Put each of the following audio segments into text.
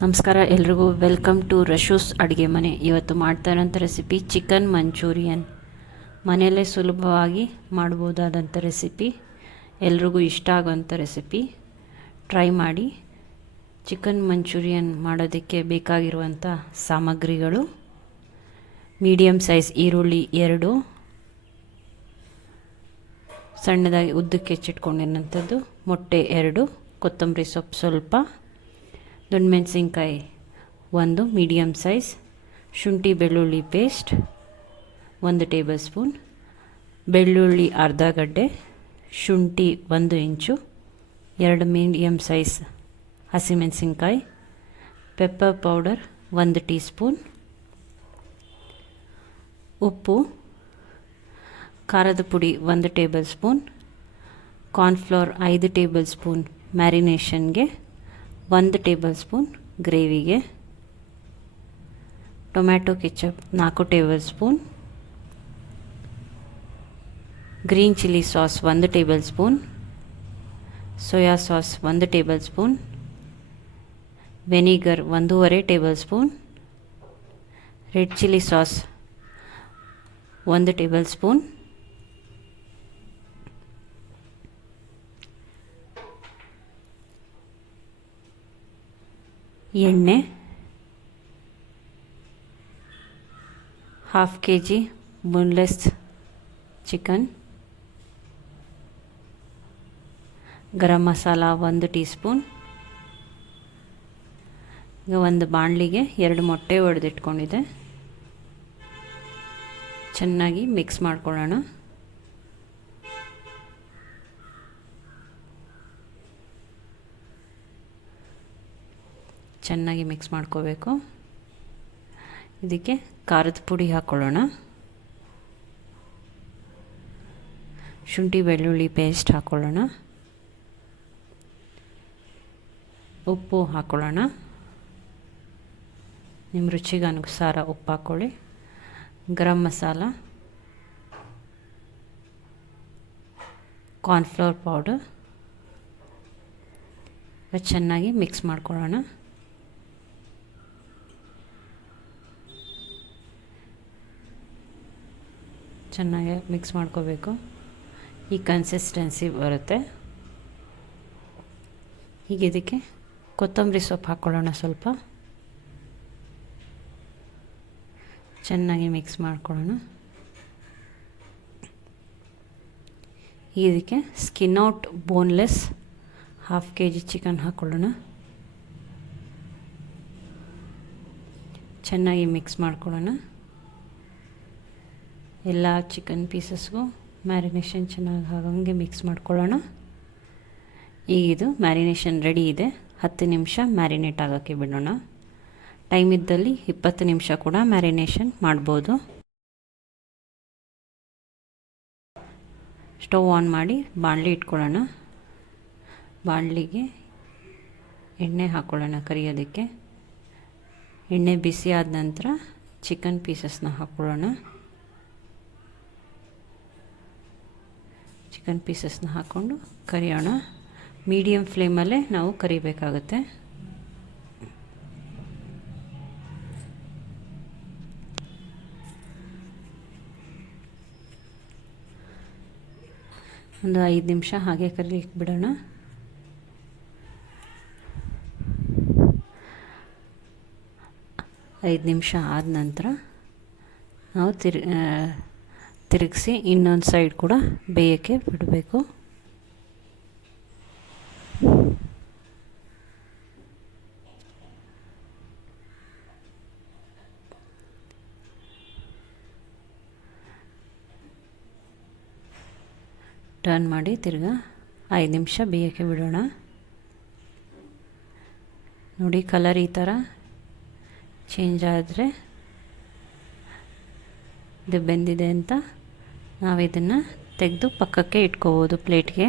ನಮಸ್ಕಾರ ಎಲ್ರಿಗೂ welcome to ರಶೂಸ್ ಅಡುಗೆ ಮನೆ. ಇವತ್ತು ಮಾಡ್ತಾ ಇರೋಂಥ ರೆಸಿಪಿ ಚಿಕನ್ ಮಂಚೂರಿಯನ್. ಮನೆಯಲ್ಲೇ ಸುಲಭವಾಗಿ ಮಾಡ್ಬೋದಾದಂಥ ರೆಸಿಪಿ, ಎಲ್ರಿಗೂ ಇಷ್ಟ ಆಗೋಂಥ ರೆಸಿಪಿ. ಟ್ರೈ ಮಾಡಿ. ಚಿಕನ್ ಮಂಚೂರಿಯನ್ ಮಾಡೋದಕ್ಕೆ ಬೇಕಾಗಿರುವಂಥ ಸಾಮಗ್ರಿಗಳು: ಮೀಡಿಯಮ್ ಸೈಜ್ ಈರುಳ್ಳಿ 2, ಸಣ್ಣದಾಗಿ ಉದ್ದಕ್ಕೆ ಹೆಚ್ಚಿಟ್ಕೊಂಡಿರೋಂಥದ್ದು, ಮೊಟ್ಟೆ 2, ಕೊತ್ತಂಬರಿ ಸೊಪ್ಪು ಸ್ವಲ್ಪ, ದೊಣ್ಣಮೆಣಸಿನ್ಕಾಯಿ 1 ಮೀಡಿಯಮ್ ಸೈಜ್, ಶುಂಠಿ ಬೆಳ್ಳುಳ್ಳಿ ಪೇಸ್ಟ್ 1 ಟೇಬಲ್ ಸ್ಪೂನ್, ಬೆಳ್ಳುಳ್ಳಿ ಅರ್ಧ ಗಡ್ಡೆ, ಶುಂಠಿ 1 ಇಂಚು, 2 ಮೀಡಿಯಮ್ ಸೈಜ್ ಹಸಿಮೆಣಸಿನ್ಕಾಯಿ, ಪೆಪ್ಪರ್ ಪೌಡರ್ 1 ಟೀ ಸ್ಪೂನ್, ಉಪ್ಪು, ಖಾರದ ಪುಡಿ 1 tablespoon, cornflour 5 tablespoon ಮ್ಯಾರಿನೇಷನ್ಗೆ, 1 ಟೇಬಲ್ ಸ್ಪೂನ್ ಗ್ರೇವಿಗೆ, tomato ketchup 4 tablespoon, green chilli sauce 1 tablespoon, soya sauce 1 tablespoon, vinegar 1.5 tablespoon, red chilli sauce 1 tablespoon, ಎಣ್ಣೆ, 1/2 kg boneless chicken, garam masala 1 teaspoon. ಈಗ ಒಂದು ಬಾಣಲಿಗೆ 2 ಮೊಟ್ಟೆ ಒಡೆದಿಟ್ಕೊಂಡಿದ್ದೆ, ಚೆನ್ನಾಗಿ mix ಮಾಡ್ಕೊಳ್ಳೋಣ. ಚೆನ್ನಾಗಿ mix ಮಾಡ್ಕೋಬೇಕು. ಇದಕ್ಕೆ ಖಾರದ ಪುಡಿ ಹಾಕ್ಕೊಳ್ಳೋಣ, ಶುಂಠಿ ಬೆಳ್ಳುಳ್ಳಿ ಪೇಸ್ಟ್ ಹಾಕ್ಕೊಳ್ಳೋಣ, ಉಪ್ಪು ಹಾಕ್ಕೊಳ್ಳೋಣ, ನಿಮ್ಮ ರುಚಿಗೆ ಅನುಸಾರ ಉಪ್ಪು ಹಾಕ್ಕೊಳ್ಳಿ, ಗರಂ ಮಸಾಲ, ಕಾರ್ನ್ಫ್ಲೋರ್ ಪೌಡರ್. ಚೆನ್ನಾಗಿ ಮಿಕ್ಸ್ ಮಾಡ್ಕೊಳ್ಳೋಣ. ಚೆನ್ನಾಗಿ ಮಿಕ್ಸ್ ಮಾಡ್ಕೋಬೇಕು. ಈ ಕನ್ಸಿಸ್ಟೆನ್ಸಿ ಬರುತ್ತೆ. ಈಗ ಇದಕ್ಕೆ ಕೊತ್ತಂಬರಿ ಸೊಪ್ಪು ಹಾಕ್ಕೊಳ್ಳೋಣ ಸ್ವಲ್ಪ. ಚೆನ್ನಾಗಿ ಮಿಕ್ಸ್ ಮಾಡ್ಕೊಳ್ಳೋಣ. ಇದಕ್ಕೆ skin out boneless 1/2 kg chicken ಹಾಕ್ಕೊಳ್ಳೋಣ. ಚೆನ್ನಾಗಿ ಮಿಕ್ಸ್ ಮಾಡ್ಕೊಳ್ಳೋಣ. ಎಲ್ಲ ಚಿಕನ್ ಪೀಸಸ್ಗೂ ಮ್ಯಾರಿನೇಷನ್ ಚೆನ್ನಾಗಿ ಹಾಗಂಗೆ ಮಿಕ್ಸ್ ಮಾಡ್ಕೊಳ್ಳೋಣ. ಈಗ ಇದು ಮ್ಯಾರಿನೇಷನ್ ರೆಡಿ ಇದೆ. 10 ನಿಮಿಷ ಮ್ಯಾರಿನೇಟ್ ಆಗೋಕ್ಕೆ ಬಿಡೋಣ. ಟೈಮ್ ಇದ್ದಲ್ಲಿ 20 ನಿಮಿಷ ಕೂಡ ಮ್ಯಾರಿನೇಷನ್ ಮಾಡ್ಬೋದು. ಸ್ಟವ್ ಆನ್ ಮಾಡಿ ಬಾಣಲಿ ಇಟ್ಕೊಳ್ಳೋಣ. ಬಾಣಲಿಗೆ ಎಣ್ಣೆ ಹಾಕ್ಕೊಳ್ಳೋಣ ಕರಿಯೋದಕ್ಕೆ. ಎಣ್ಣೆ ಬಿಸಿ ಆದ ನಂತರ ಚಿಕನ್ ಪೀಸಸ್ನ ಹಾಕ್ಕೊಳ್ಳೋಣ. ಚಿಕನ್ ಪೀಸಸ್ನ ಹಾಕ್ಕೊಂಡು ಕರಿಯೋಣ. ಮೀಡಿಯಮ್ ಫ್ಲೇಮಲ್ಲೇ ನಾವು ಕರಿಬೇಕಾಗುತ್ತೆ. ಒಂದು 5 ನಿಮಿಷ ಹಾಗೆ ಕರಿಲಿಕ್ಕೆ ಬಿಡೋಣ. ಐದು ನಿಮಿಷ ಆದ ನಂತರ ನಾವು ತಿರುಗಿಸಿ ಇನ್ನೊಂದು ಸೈಡ್ ಕೂಡ ಬೇಯೋಕ್ಕೆ ಬಿಡಬೇಕು. ಟರ್ನ್ ಮಾಡಿ ತಿರ್ಗಾ 5 ನಿಮಿಷ ಬೇಯೋಕ್ಕೆ ಬಿಡೋಣ. ನೋಡಿ, ಕಲರ್ ಈ ಥರ ಚೇಂಜ್ ಆದರೆ ಇದು ಬೆಂದಿದೆ ಅಂತ ನಾವು ಇದನ್ನು ತೆಗೆದು ಪಕ್ಕಕ್ಕೆ ಇಟ್ಕೋಬೋದು ಪ್ಲೇಟ್ಗೆ.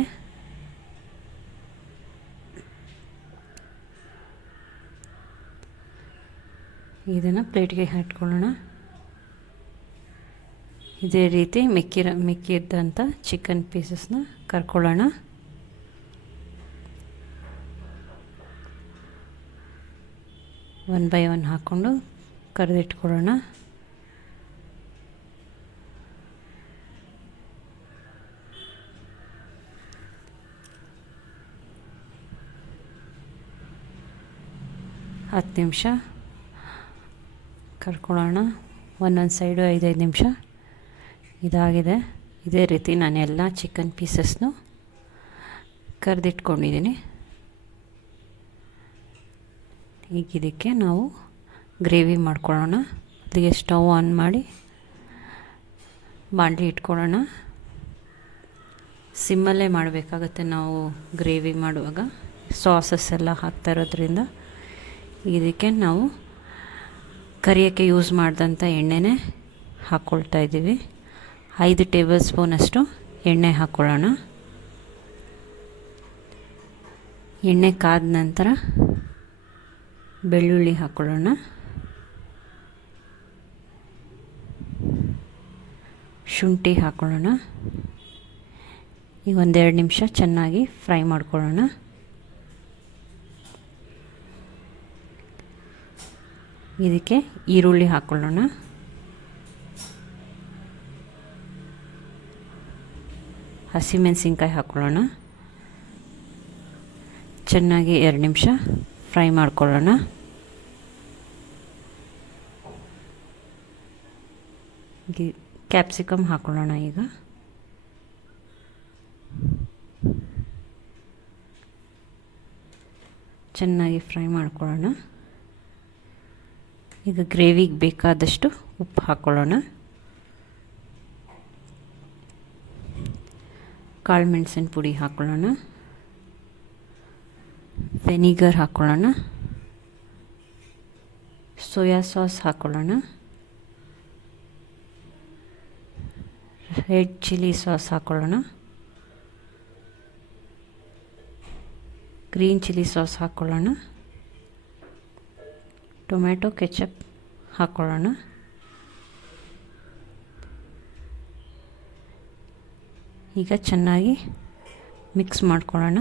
ಇದನ್ನು ಪ್ಲೇಟ್ಗೆ ಇಟ್ಕೊಳ್ಳೋಣ. ಇದೇ ರೀತಿ ಮಿಕ್ಕಿದ್ದಂಥ ಚಿಕನ್ ಪೀಸಸ್ನ ಕರ್ಕೊಳ್ಳೋಣ. 1 ಬೈ 1 ಹಾಕ್ಕೊಂಡು ಕರೆದಿಟ್ಕೊಳ್ಳೋಣ. ಹತ್ತು ನಿಮಿಷ ಕರ್ಕೊಳ್ಳೋಣ. ಒಂದೊಂದು ಸೈಡು 5-5 ನಿಮಿಷ ಇದಾಗಿದೆ. ಇದೇ ರೀತಿ ನಾನು ಎಲ್ಲ ಚಿಕನ್ ಪೀಸಸ್ನು ಕರೆದಿಟ್ಕೊಂಡಿದ್ದೀನಿ. ಈಗ ಇದಕ್ಕೆ ನಾವು ಗ್ರೇವಿ ಮಾಡ್ಕೊಳ್ಳೋಣ. ಅಲ್ಲಿಗೆ ಸ್ಟವ್ ಆನ್ ಮಾಡಿ ಬಾಣಲಿ ಇಟ್ಕೊಳ್ಳೋಣ. ಸಿಮ್ಮಲ್ಲೇ ಮಾಡಬೇಕಾಗತ್ತೆ ನಾವು ಗ್ರೇವಿ ಮಾಡುವಾಗ, ಸಾಸಸ್ ಎಲ್ಲ ಹಾಕ್ತಾ ಇರೋದ್ರಿಂದ. ಇದಕ್ಕೆ ನಾವು ಕರಿಯೋಕ್ಕೆ ಯೂಸ್ ಮಾಡಿದಂಥ ಎಣ್ಣೆನೇ ಹಾಕ್ಕೊಳ್ತಾ ಇದ್ದೀವಿ. 5 ಟೇಬಲ್ ಸ್ಪೂನಷ್ಟು ಎಣ್ಣೆ ಹಾಕ್ಕೊಳ್ಳೋಣ. ಎಣ್ಣೆ ಕಾದ ನಂತರ ಬೆಳ್ಳುಳ್ಳಿ ಹಾಕ್ಕೊಳ್ಳೋಣ. ಶುಂಠಿ ಹಾಕ್ಕೊಳ್ಳೋಣ. ಈಗ 1-2 ನಿಮಿಷ ಚೆನ್ನಾಗಿ ಫ್ರೈ ಮಾಡ್ಕೊಳ್ಳೋಣ. ಇದಕ್ಕೆ ಈರುಳ್ಳಿ ಹಾಕ್ಕೊಳ್ಳೋಣ. ಹಸಿಮೆಣಸಿನ್ಕಾಯಿ ಹಾಕ್ಕೊಳ್ಳೋಣ. ಚೆನ್ನಾಗಿ 2 ನಿಮಿಷ ಫ್ರೈ ಮಾಡ್ಕೊಳ್ಳೋಣ. ಕ್ಯಾಪ್ಸಿಕಮ್ ಹಾಕ್ಕೊಳ್ಳೋಣ. ಈಗ ಚೆನ್ನಾಗಿ ಫ್ರೈ ಮಾಡ್ಕೊಳ್ಳೋಣ. ಈಗ ಗ್ರೇವಿಗೆ ಬೇಕಾದಷ್ಟು ಉಪ್ಪು ಹಾಕ್ಕೊಳ್ಳೋಣ. ಕಾಳು ಮೆಣಸಿನ ಪುಡಿ ಹಾಕ್ಕೊಳ್ಳೋಣ. ವೆನಿಗರ್ ಹಾಕ್ಕೊಳ್ಳೋಣ. ಸೋಯಾ ಸಾಸ್ ಹಾಕ್ಕೊಳ್ಳೋಣ. ರೆಡ್ ಚಿಲ್ಲಿ ಸಾಸ್ ಹಾಕ್ಕೊಳ್ಳೋಣ. ಗ್ರೀನ್ ಚಿಲ್ಲಿ ಸಾಸ್ ಹಾಕ್ಕೊಳ್ಳೋಣ. ಟೊಮ್ಯಾಟೊ ಕೆಚಪ್ ಹಾಕ್ಕೊಳ್ಳೋಣ. ಈಗ ಚೆನ್ನಾಗಿ ಮಿಕ್ಸ್ ಮಾಡ್ಕೊಳ್ಳೋಣ.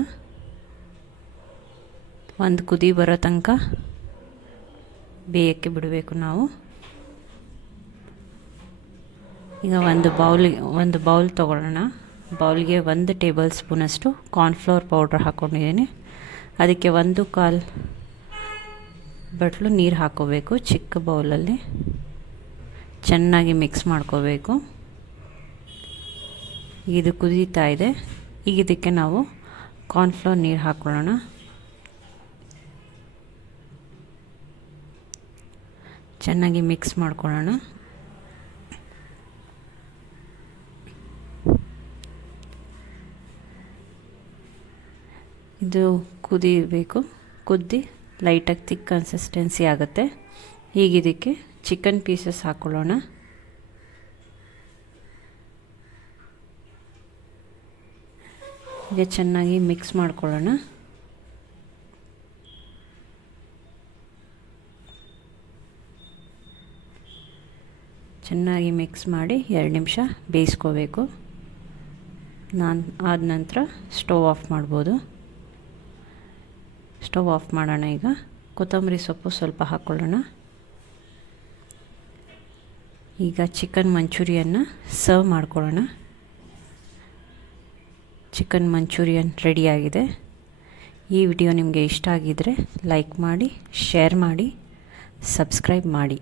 ಒಂದು ಕುದಿ ಬರೋ ತನಕ ಬೇಯಕ್ಕೆ ಬಿಡಬೇಕು ನಾವು. ಈಗ ಒಂದು ಬೌಲ್ ತೊಗೊಳ್ಳೋಣ. ಬೌಲ್ಗೆ 1 ಟೇಬಲ್ ಸ್ಪೂನಷ್ಟು ಕಾರ್ನ್ಫ್ಲವರ್ ಪೌಡ್ರ್ ಹಾಕ್ಕೊಂಡಿದ್ದೀನಿ. ಅದಕ್ಕೆ 1/4 ಬಟ್ಲು ನೀರು ಹಾಕ್ಕೋಬೇಕು. ಚಿಕ್ಕ ಬೌಲಲ್ಲಿ ಚೆನ್ನಾಗಿ ಮಿಕ್ಸ್ ಮಾಡ್ಕೋಬೇಕು. ಇದು ಕುದೀತಾ ಇದೆ. ಈಗ ಇದಕ್ಕೆ ನಾವು ಕಾರ್ನ್ಫ್ಲವರ್ ನೀರು ಹಾಕ್ಕೊಳ್ಳೋಣ. ಚೆನ್ನಾಗಿ ಮಿಕ್ಸ್ ಮಾಡ್ಕೊಳ್ಳೋಣ. ಇದು ಕುದಿಬೇಕು. ಕುದ್ದಿ ಲೈಟಾಗಿ ತಿಕ್ ಕನ್ಸಿಸ್ಟೆನ್ಸಿ ಆಗುತ್ತೆ. ಈಗ ಇದಕ್ಕೆ ಚಿಕನ್ ಪೀಸಸ್ ಹಾಕ್ಕೊಳ್ಳೋಣ. ಈಗ ಚೆನ್ನಾಗಿ ಮಿಕ್ಸ್ ಮಾಡ್ಕೊಳ್ಳೋಣ. ಚೆನ್ನಾಗಿ ಮಿಕ್ಸ್ ಮಾಡಿ 2 ನಿಮಿಷ ಬೇಯಿಸ್ಕೋಬೇಕು. ಆದ ನಂತರ ಸ್ಟವ್ ಆಫ್ ಮಾಡ್ಬೋದು. ಸ್ಟವ್ ಆಫ್ ಮಾಡೋಣ. ಈಗ ಕೊತ್ತಂಬರಿ ಸೊಪ್ಪು ಸ್ವಲ್ಪ ಹಾಕ್ಕೊಳ್ಳೋಣ. ಈಗ ಚಿಕನ್ ಮಂಚೂರಿಯನ್ನ ಸರ್ವ್ ಮಾಡ್ಕೊಳ್ಳೋಣ. ಚಿಕನ್ ಮಂಚೂರಿಯನ್ ರೆಡಿಯಾಗಿದೆ. ಈ ವಿಡಿಯೋ ನಿಮಗೆ ಇಷ್ಟ ಆಗಿದ್ದರೆ ಲೈಕ್ ಮಾಡಿ, ಶೇರ್ ಮಾಡಿ, ಸಬ್ಸ್ಕ್ರೈಬ್ ಮಾಡಿ.